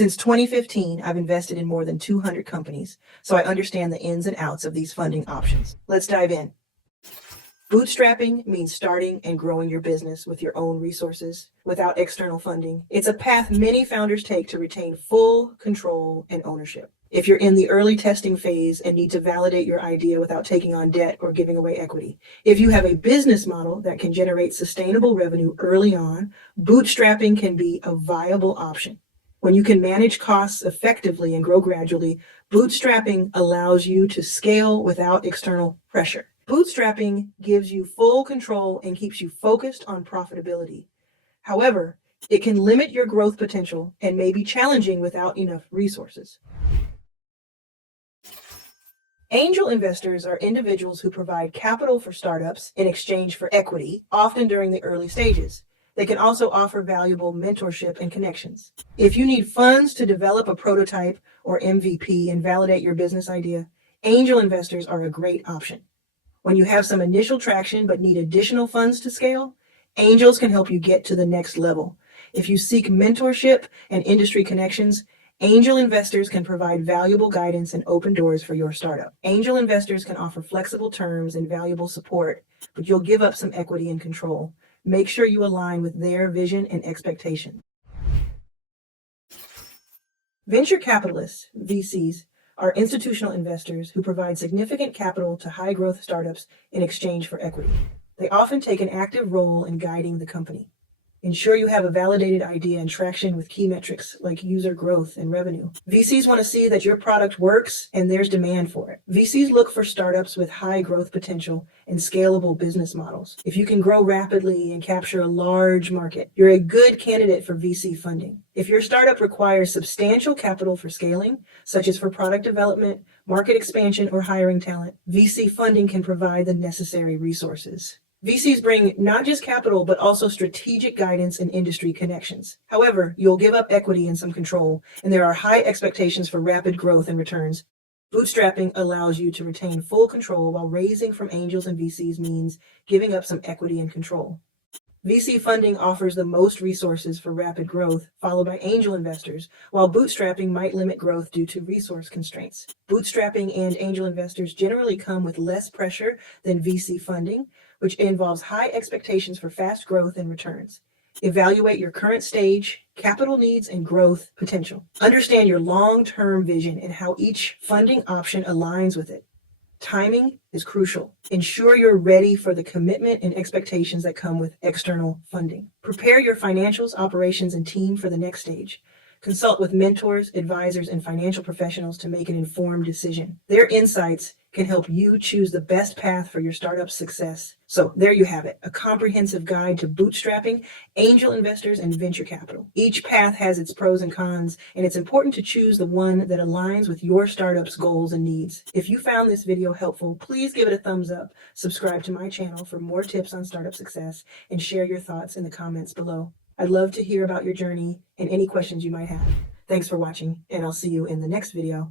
Since 2015, I've invested in more than 200 companies, so I understand the ins and outs of these funding options. Let's dive in. Bootstrapping means starting and growing your business with your own resources without external funding. It's a path many founders take to retain full control and ownership. If you're in the early testing phase and need to validate your idea without taking on debt or giving away equity. If you have a business model that can generate sustainable revenue early on, bootstrapping can be a viable option. When you can manage costs effectively and grow gradually, bootstrapping allows you to scale without external pressure. Bootstrapping gives you full control and keeps you focused on profitability. However, it can limit your growth potential and may be challenging without enough resources. Angel investors are individuals who provide capital for startups in exchange for equity, often during the early stages. They can also offer valuable mentorship and connections. If you need funds to develop a prototype or MVP and validate your business idea, angel investors are a great option. When you have some initial traction but need additional funds to scale, angels can help you get to the next level. If you seek mentorship and industry connections, angel investors can provide valuable guidance and open doors for your startup. Angel investors can offer flexible terms and valuable support, but you'll give up some equity and control. Make sure you align with their vision and expectation. Venture capitalists, VCs, are institutional investors who provide significant capital to high-growth startups in exchange for equity. They often take an active role in guiding the company. Ensure you have a validated idea and traction with key metrics like user growth and revenue. VCs want to see that your product works and there's demand for it. VCs look for startups with high growth potential and scalable business models. If you can grow rapidly and capture a large market, you're a good candidate for VC funding. If your startup requires substantial capital for scaling, such as for product development, market expansion, or hiring talent, VC funding can provide the necessary resources. VCs bring not just capital, but also strategic guidance and industry connections. However, you'll give up equity and some control, and there are high expectations for rapid growth and returns. Bootstrapping allows you to retain full control, while raising from angels and VCs means giving up some equity and control. VC funding offers the most resources for rapid growth, followed by angel investors, while bootstrapping might limit growth due to resource constraints. Bootstrapping and angel investors generally come with less pressure than VC funding, which involves high expectations for fast growth and returns. Evaluate your current stage, capital needs, and growth potential. Understand your long-term vision and how each funding option aligns with it. Timing is crucial. Ensure you're ready for the commitment and expectations that come with external funding. Prepare your financials, operations, and team for the next stage. Consult with mentors, advisors, and financial professionals to make an informed decision. Their insights can help you choose the best path for your startup's success. So there you have it, a comprehensive guide to bootstrapping, angel investors, and venture capital. Each path has its pros and cons, and it's important to choose the one that aligns with your startup's goals and needs. If you found this video helpful, please give it a thumbs up, subscribe to my channel for more tips on startup success, and share your thoughts in the comments below. I'd love to hear about your journey and any questions you might have. Thanks for watching, and I'll see you in the next video.